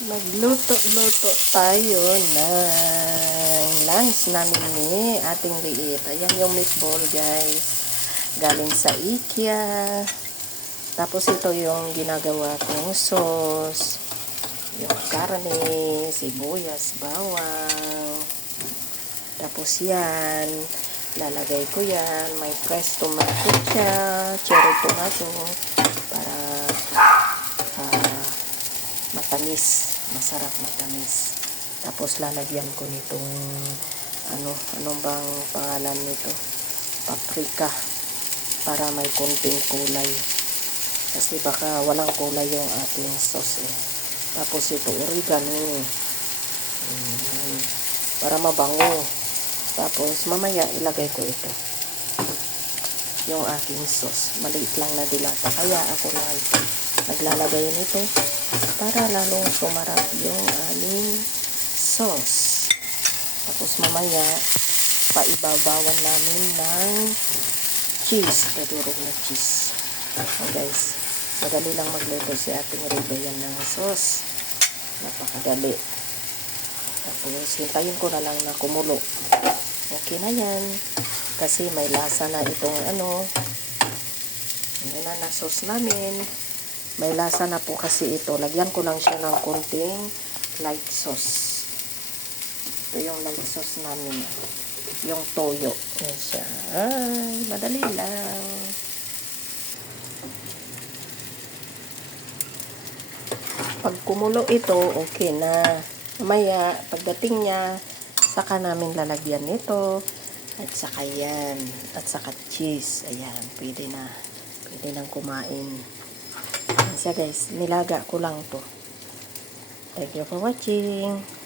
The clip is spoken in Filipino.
Magluto-luto tayo ng lunch namin ni ating liit. Ayan yung meatball, guys. Galing sa IKEA. Tapos ito yung ginagawa kong sauce. Yung karne, sibuyas, bawang. Tapos yan, lalagay ko yan. May fresh tomato siya, cherry tomato, para matamis, masarap matamis. Tapos lalagyan ko nitong anong bang pangalan nito? Paprika, para may konting kulay. Kasi baka walang kulay yung ating sauce eh. Tapos ito oregano. Para mabango. Tapos mamaya ilagay ko ito. Yung aking sauce. Maliit lang na dilata. Kaya ako na naglalagay nito para lalong sumarap yung aming sauce. Tapos mamaya paibabawan namin ng cheese. Kadurog na cheese. So guys, madali lang magluto si ating Ribayan ng sauce. Napakadali. Tapos hintayin ko na lang na kumulo. Okay na yan. Kasi may lasa na itong yan na sauce namin. May lasa na po kasi ito. Lagyan ko lang siya ng konting light sauce. Ito yung light sauce namin. Yung toyo. Yan siya. Ay, madali lang. Pag kumulo ito, okay na. Mamaya, pagdating niya, saka namin lalagyan nito. At saka yan. At saka cheese. Ayan, pwede na. Pwede nang kumain. Ayan siya guys, nilaga ko lang to. Thank you for watching.